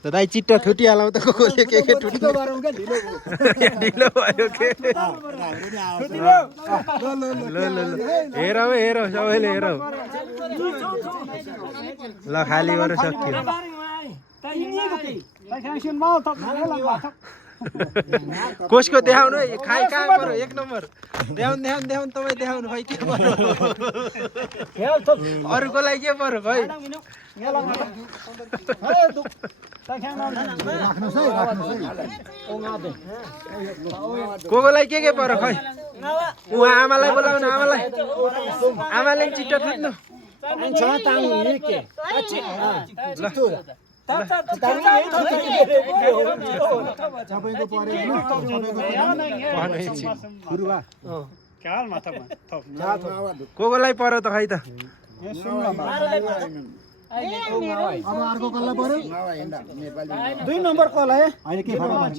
दाइ चिट्टा थुटिहालौँ त कसले के ढिलो भयो के हेरौ सबैले हेरौ ल खाली गरेर सक्यो कसको देखाउनु है खाइ कहाँ पर्यो एक नम्बर देखाउनु तपाईँ देखाउनु खै के पर्यो अरूको लागि के पर्यो खै कोकोलाई के पर्यो खै उहाँ आमालाई बोलाउनु आमाले चिट्टा थुट्नु कोकोलाई पर्यो त खै त अब अर्को कसलाई पर्यो 2 नम्बर कल है अहिले के फरक पर्छ